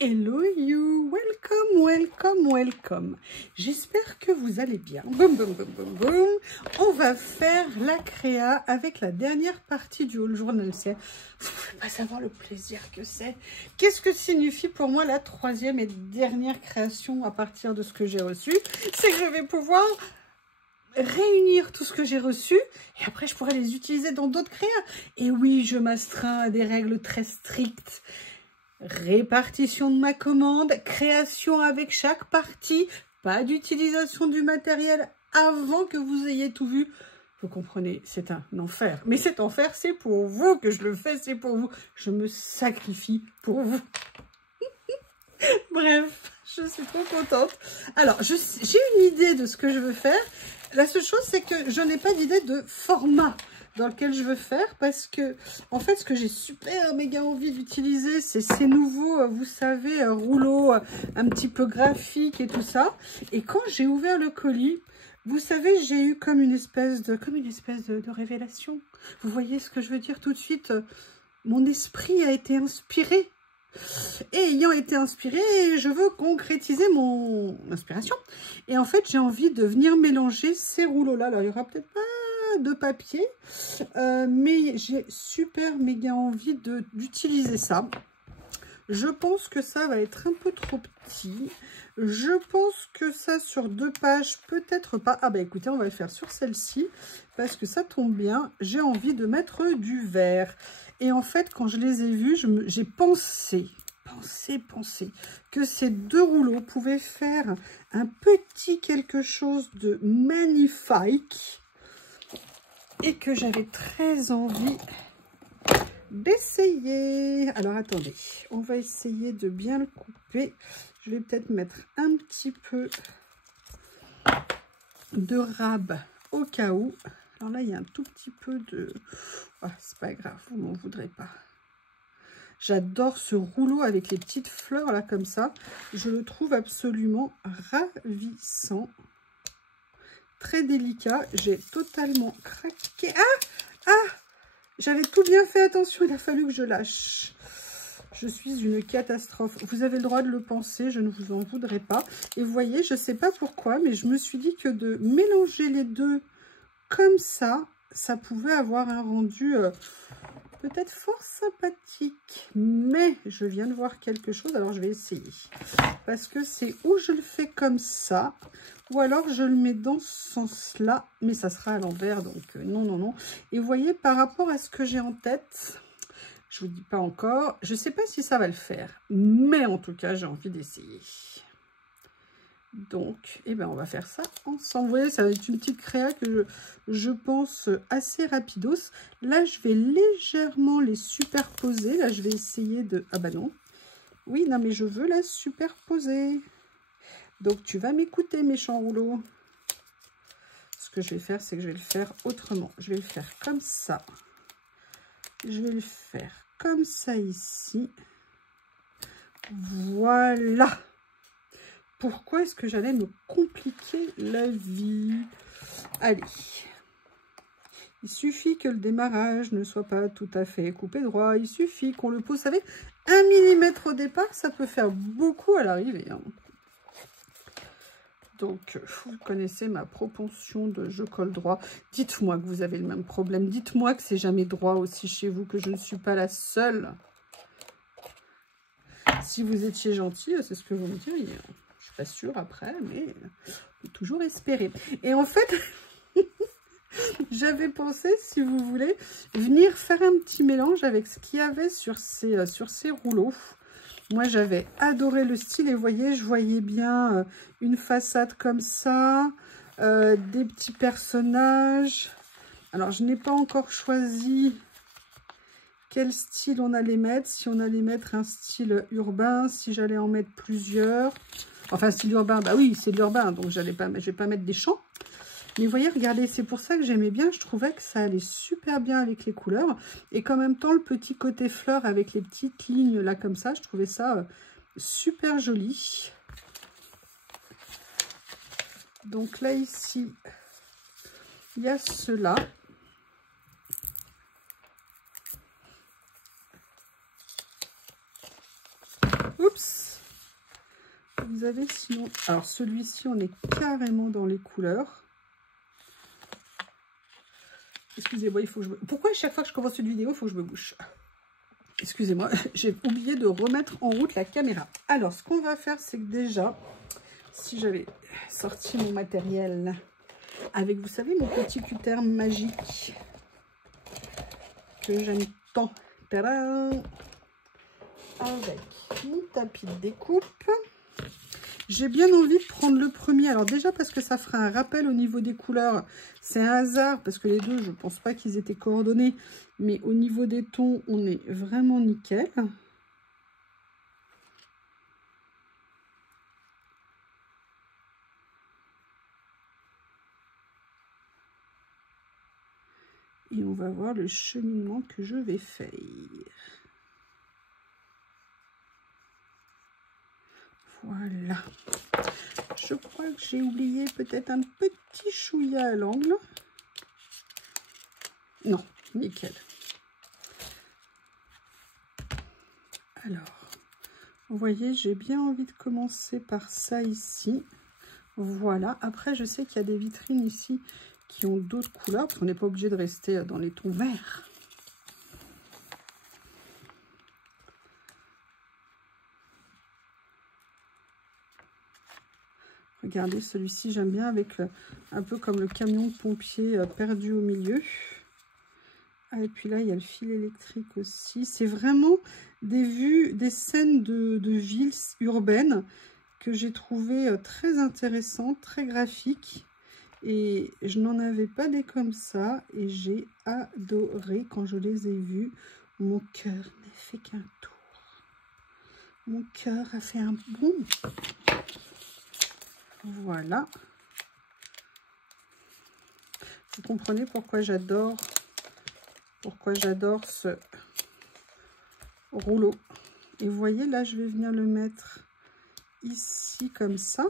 Hello you, welcome, welcome, welcome. J'espère que vous allez bien. Boum, boum, boum, boum, boum. On va faire la créa avec la dernière partie du haul journal. Vous ne pouvez pas savoir le plaisir que c'est. Qu'est-ce que signifie pour moi la troisième et dernière création à partir de ce que j'ai reçu? C'est que je vais pouvoir réunir tout ce que j'ai reçu et après je pourrai les utiliser dans d'autres créas. Et oui, je m'astreins à des règles très strictes. Répartition de ma commande, création avec chaque partie, pas d'utilisation du matériel avant que vous ayez tout vu. Vous comprenez, c'est un enfer. Mais cet enfer, c'est pour vous que je le fais, c'est pour vous. Je me sacrifie pour vous. Bref, je suis trop contente. Alors, j'ai une idée de ce que je veux faire. La seule chose, c'est que je n'ai pas d'idée de format dans lequel je veux faire parce que, en fait, ce que j'ai super méga envie d'utiliser, c'est ces nouveaux, vous savez, rouleaux un petit peu graphiques et tout ça. Et quand j'ai ouvert le colis, vous savez, j'ai eu comme une espèce de révélation. Vous voyez ce que je veux dire tout de suite? Mon esprit a été inspiré. Et ayant été inspirée, je veux concrétiser mon inspiration. Et en fait, j'ai envie de venir mélanger ces rouleaux-là. Alors, il n'y aura peut-être pas de papier, mais j'ai super méga envie d'utiliser ça. Je pense que ça va être un peu trop petit. Je pense que ça, sur 2 pages, peut-être pas. Ah bah écoutez, on va le faire sur celle-ci, parce que ça tombe bien. J'ai envie de mettre du vert. Et en fait, quand je les ai vus, j'ai pensé que ces 2 rouleaux pouvaient faire un petit quelque chose de magnifique et que j'avais très envie d'essayer. Alors attendez, on va essayer de bien le couper. Je vais peut-être mettre un petit peu de rab au cas où. Alors là, il y a un tout petit peu de... Oh, c'est pas grave, vous m'en voudrez pas. J'adore ce rouleau avec les petites fleurs là comme ça. Je le trouve absolument ravissant. Très délicat. J'ai totalement craqué. J'avais tout bien fait. Attention, il a fallu que je lâche. Je suis une catastrophe. Vous avez le droit de le penser. Je ne vous en voudrais pas. Et vous voyez, je ne sais pas pourquoi, mais je me suis dit que de mélanger les deux comme ça, ça pouvait avoir un rendu... peut-être fort sympathique, mais je viens de voir quelque chose, alors je vais essayer. Parce que c'est où je le fais comme ça, ou alors je le mets dans ce sens-là, mais ça sera à l'envers, donc non, non, non. Et vous voyez, par rapport à ce que j'ai en tête, je vous dis pas encore, je sais pas si ça va le faire, mais en tout cas, j'ai envie d'essayer. Donc, eh ben, on va faire ça ensemble. Vous voyez, ça va être une petite créa que je pense assez rapidos. Là, je vais légèrement les superposer. Là, je vais essayer de... Ah bah non. Oui, non, mais je veux la superposer. Donc, tu vas m'écouter, méchant rouleau. Ce que je vais faire, c'est que je vais le faire autrement. Je vais le faire comme ça. Je vais le faire comme ça ici. Voilà. Pourquoi est-ce que j'allais me compliquer la vie? Allez, il suffit que le démarrage ne soit pas tout à fait coupé droit. Il suffit qu'on le pose, vous savez, 1 mm au départ, ça peut faire beaucoup à l'arrivée. Hein. Donc, vous connaissez ma propension de je colle droit. Dites-moi que vous avez le même problème. Dites-moi que c'est jamais droit aussi chez vous, que je ne suis pas la seule. Si vous étiez gentil, c'est ce que vous me diriez. Je suis pas sûre après, mais on peut toujours espérer. Et en fait, j'avais pensé, si vous voulez, venir faire un petit mélange avec ce qu'il y avait sur ces rouleaux. Moi, j'avais adoré le style et vous voyez, je voyais bien une façade comme ça, des petits personnages. Alors, je n'ai pas encore choisi quel style on allait mettre, si on allait mettre un style urbain, si j'allais en mettre plusieurs. Enfin, style urbain, bah oui, c'est de l'urbain, donc je vais pas mettre des champs. Mais vous voyez, regardez, c'est pour ça que j'aimais bien, je trouvais que ça allait super bien avec les couleurs. Et qu'en même temps, le petit côté fleur avec les petites lignes là comme ça, je trouvais ça super joli. Donc là, ici, il y a cela. Oups! vous avez sinon... Alors, celui-ci, on est carrément dans les couleurs. Excusez-moi, il faut que je... Pourquoi à chaque fois que je commence une vidéo, il faut que je me bouche? Excusez-moi, j'ai oublié de remettre en route la caméra. Alors, ce qu'on va faire, c'est que déjà, si j'avais sorti mon matériel avec, vous savez, mon petit cutter magique que j'aime tant. Tadam! Avec mon tapis de découpe. J'ai bien envie de prendre le premier. Alors déjà parce que ça fera un rappel au niveau des couleurs. C'est un hasard parce que les deux, je ne pense pas qu'ils étaient coordonnés. Mais au niveau des tons, on est vraiment nickel. Et on va voir le cheminement que je vais faire. Voilà. Je crois que j'ai oublié peut-être un petit chouïa à l'angle. Non, nickel. Alors, vous voyez, j'ai bien envie de commencer par ça ici. Voilà. Après, je sais qu'il y a des vitrines ici qui ont d'autres couleurs, parce qu'on n'est pas obligé de rester dans les tons verts. Regardez, celui-ci, j'aime bien avec un peu comme le camion de pompier perdu au milieu. Ah, et puis là, il y a le fil électrique aussi. C'est vraiment des vues, des scènes de villes urbaines que j'ai trouvé très intéressantes, très graphiques. Et je n'en avais pas des comme ça. Et j'ai adoré quand je les ai vus. Mon cœur n'a fait qu'un tour. Mon cœur a fait un bond. Voilà. Vous comprenez pourquoi j'adore ce rouleau. Et vous voyez, là, je vais venir le mettre ici comme ça.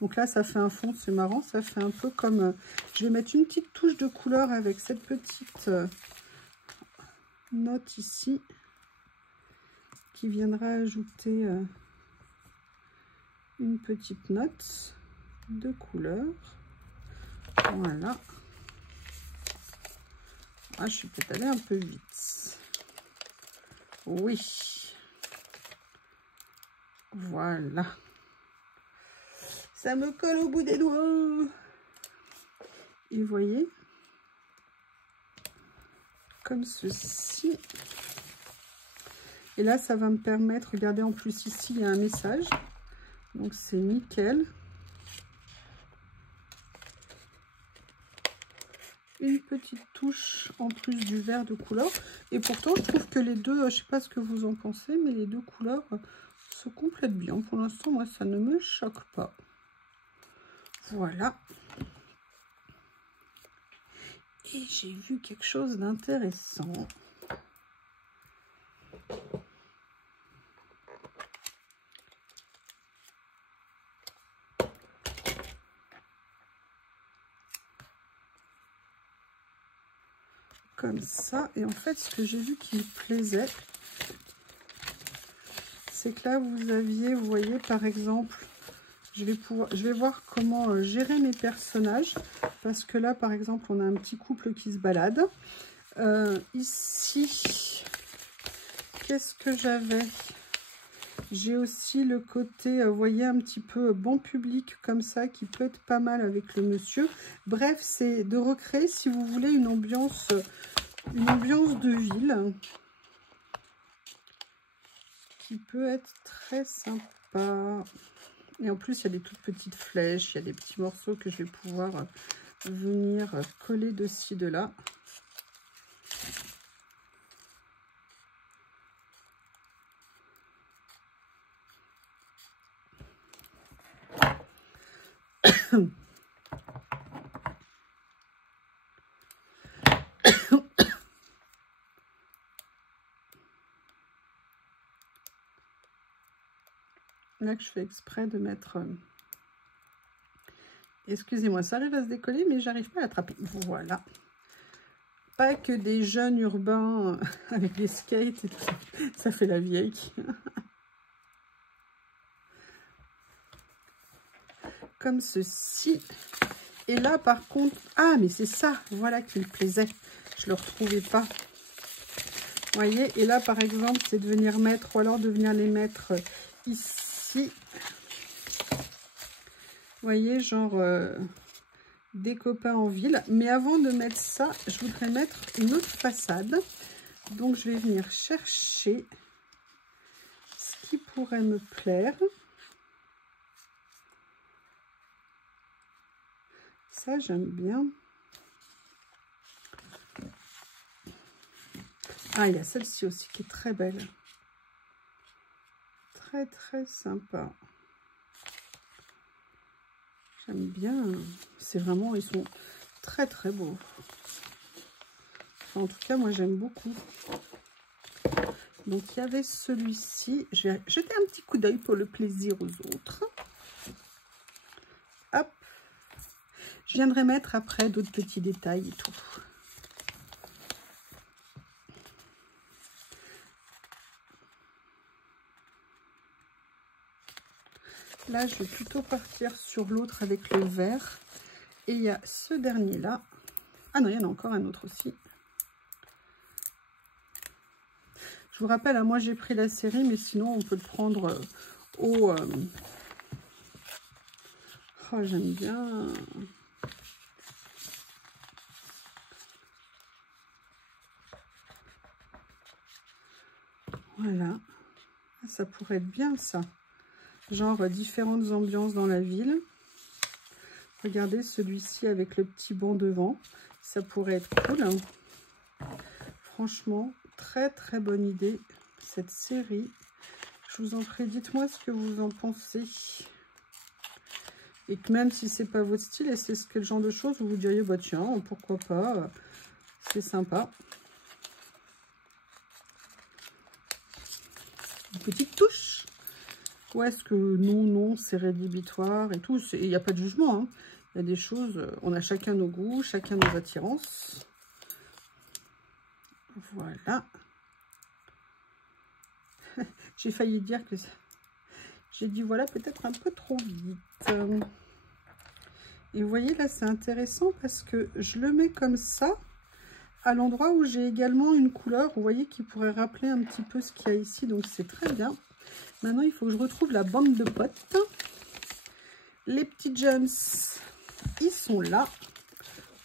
Donc là, ça fait un fond, c'est marrant. Ça fait un peu comme... je vais mettre une petite touche de couleur avec cette petite note ici qui viendra ajouter une petite note de couleur. Voilà. Ah, je suis peut-être allée un peu vite. Oui. Voilà. Ça me colle au bout des doigts. Et vous voyez, comme ceci. Et là, ça va me permettre, regardez, en plus ici, il y a un message. Donc, c'est nickel. Une petite touche en plus du vert de couleur. Et pourtant, je trouve que les deux, je sais pas ce que vous en pensez, mais les deux couleurs se complètent bien. Pour l'instant, moi, ça ne me choque pas. Voilà. Et j'ai vu quelque chose d'intéressant. Comme ça. Et en fait, ce que j'ai vu qui me plaisait, c'est que là, vous aviez, vous voyez, par exemple, je vais voir comment gérer mes personnages. Parce que là, par exemple, on a un petit couple qui se balade. Ici, qu'est-ce que j'avais? J'ai aussi le côté, vous voyez, un petit peu banc public comme ça, qui peut être pas mal avec le monsieur. Bref, c'est de recréer, si vous voulez, une ambiance de ville qui peut être très sympa. Et en plus, il y a des toutes petites flèches, il y a des petits morceaux que je vais pouvoir venir coller de ci, de là. Là que je fais exprès de mettre... Excusez-moi, ça arrive à se décoller, mais j'arrive pas à l'attraper. Voilà. Pas que des jeunes urbains avec des skates et tout ça. Ça fait la vieille. comme ceci. Et là, par contre, ah, mais c'est ça, voilà qui me plaisait. Je ne le retrouvais pas. Vous voyez, et là, par exemple, c'est de venir mettre, ou alors de venir les mettre ici. Vous voyez, genre des copains en ville. Mais avant de mettre ça, je voudrais mettre une autre façade. Donc, je vais venir chercher ce qui pourrait me plaire. Ça, j'aime bien. Ah, il y a celle-ci aussi qui est très belle. Très, très sympa. J'aime bien. C'est vraiment, ils sont très, très beaux. Enfin, en tout cas, moi, j'aime beaucoup. Donc, il y avait celui-ci. Je vais jeter un petit coup d'œil pour le plaisir aux autres. Hop. Je viendrai mettre après d'autres petits détails et tout. Là, je vais plutôt partir sur l'autre avec le vert. Et il y a ce dernier-là. Ah non, il y en a encore un autre aussi. Je vous rappelle, hein, moi j'ai pris la série, mais sinon on peut le prendre au... Oh, j'aime bien. Voilà. Ça pourrait être bien, ça. Genre différentes ambiances dans la ville. Regardez celui-ci avec le petit banc devant. Ça pourrait être cool. Hein. Franchement, très très bonne idée, cette série. Je vous en prie, dites-moi ce que vous en pensez. Et que même si c'est pas votre style et c'est quel genre de choses, vous vous diriez, bah tiens, pourquoi pas, c'est sympa. Une petite touche. Ou est-ce que non, c'est rédhibitoire et tout. Il n'y a pas de jugement. Hein. Il y a des choses, on a chacun nos goûts, chacun nos attirances. Voilà. J'ai failli dire que... J'ai dit voilà peut-être un peu trop vite. Et vous voyez là c'est intéressant parce que je le mets comme ça. À l'endroit où j'ai également une couleur, vous voyez, qui pourrait rappeler un petit peu ce qu'il y a ici. Donc c'est très bien. Maintenant, il faut que je retrouve la bande de potes. Les petits gems, ils sont là.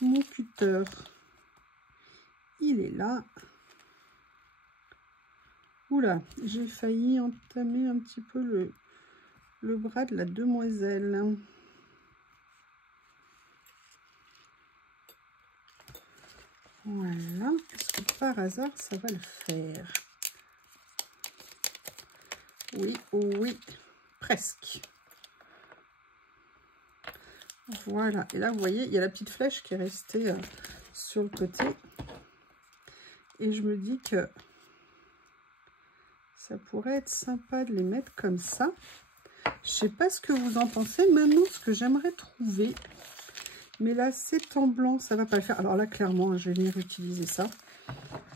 Mon cutter, il est là. Oula, j'ai failli entamer un petit peu le bras de la demoiselle. Voilà. Est-ce que par hasard, ça va le faire? Oui, oui, presque. Voilà. Et là, vous voyez, il y a la petite flèche qui est restée sur le côté. Et je me dis que ça pourrait être sympa de les mettre comme ça. Je sais pas ce que vous en pensez. Maintenant, ce que j'aimerais trouver... Mais là, c'est en blanc, ça va pas le faire. Alors là, clairement, je vais venir utiliser ça.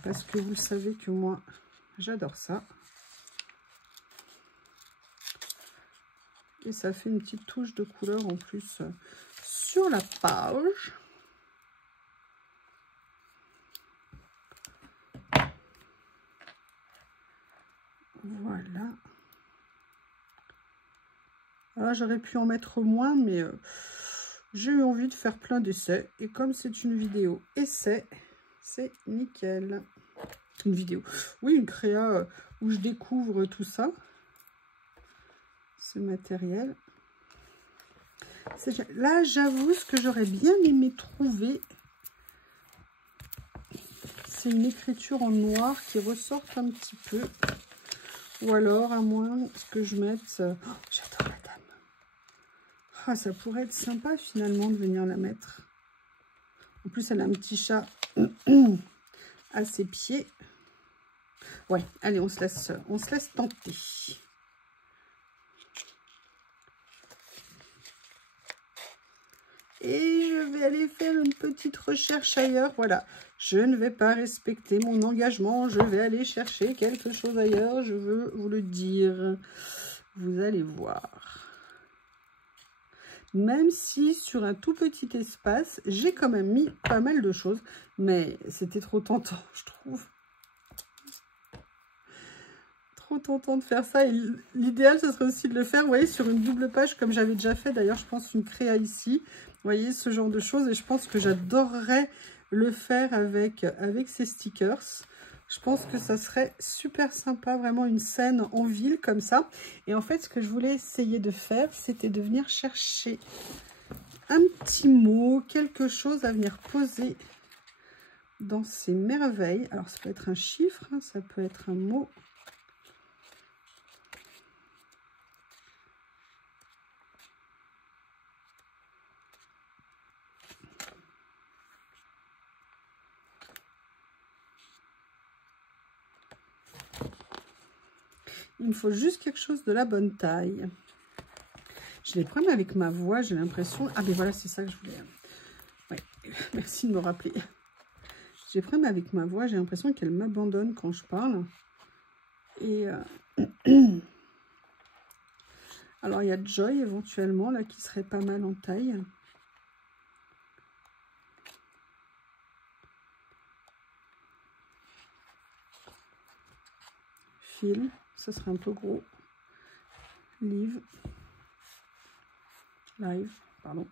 Parce que vous le savez que moi, j'adore ça. Et ça fait une petite touche de couleur en plus sur la page. Voilà. Alors j'aurais pu en mettre moins, mais j'ai eu envie de faire plein d'essais. Et comme c'est une vidéo essai, c'est nickel. Une vidéo, oui, une créa où je découvre tout ça. Ce matériel. Là, j'avoue, ce que j'aurais bien aimé trouver, c'est une écriture en noir qui ressorte un petit peu. Ou alors, à moins que je mette... Oh, j'adore la dame. Ah, ça pourrait être sympa, finalement, de venir la mettre. En plus, elle a un petit chat à ses pieds. Ouais, allez, on se laisse tenter. Et je vais aller faire une petite recherche ailleurs. Voilà, je ne vais pas respecter mon engagement. Je vais aller chercher quelque chose ailleurs. Je veux vous le dire. Vous allez voir. même si sur un tout petit espace, j'ai quand même mis pas mal de choses. Mais c'était trop tentant, je trouve. Trop tentant de faire ça. Et l'idéal, ce serait aussi de le faire, vous voyez, sur une double page, comme j'avais déjà fait. D'ailleurs, je pense une créa ici. Vous voyez, ce genre de choses. Et je pense que j'adorerais le faire avec ces stickers. Je pense que ça serait super sympa, vraiment une scène en ville comme ça. Et en fait, ce que je voulais essayer de faire, c'était de venir chercher un petit mot, quelque chose à venir poser dans ces merveilles. Alors, ça peut être un chiffre, hein, ça peut être un mot. Il me faut juste quelque chose de la bonne taille. J'ai des problèmes avec ma voix, j'ai l'impression... Ah, mais voilà, c'est ça que je voulais... Ouais, merci de me rappeler. J'ai des problèmes avec ma voix, j'ai l'impression qu'elle m'abandonne quand je parle. Et... Alors, il y a Joy, éventuellement, là, qui serait pas mal en taille. Phil, ça serait un peu gros. Live, pardon.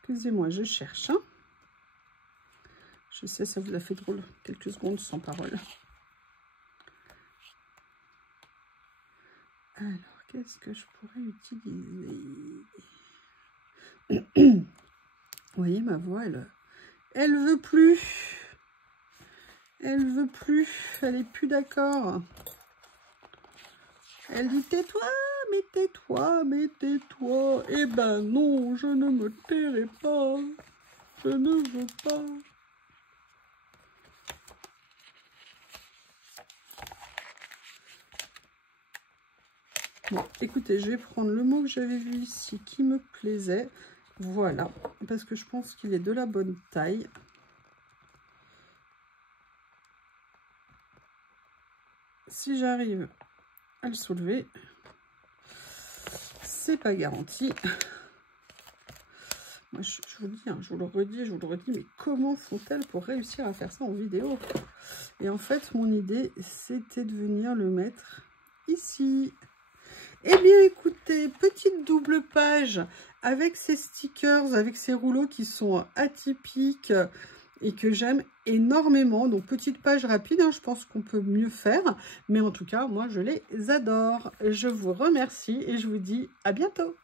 Excusez-moi, je cherche. Hein. Je sais, ça vous a fait drôle. Quelques secondes sans parole. Alors, qu'est-ce que je pourrais utiliser? Vous voyez, ma voix, elle veut plus. Elle veut plus. Elle est plus d'accord. Elle dit, tais-toi, mais tais-toi, mais tais-toi. Eh ben non, je ne me tairai pas. Je ne veux pas. Bon, écoutez, je vais prendre le mot que j'avais vu ici qui me plaisait. Voilà, parce que je pense qu'il est de la bonne taille. Si j'arrive à le soulever, c'est pas garanti. Moi, je vous le dis, hein, je vous le redis, mais comment font-elles pour réussir à faire ça en vidéo? Et en fait, mon idée, c'était de venir le mettre ici. Eh bien, écoutez, petite double page avec ces stickers, avec ces rouleaux qui sont atypiques et que j'aime énormément. Donc, petite page rapide, hein, je pense qu'on peut mieux faire. Mais en tout cas, moi, je les adore. Je vous remercie et je vous dis à bientôt.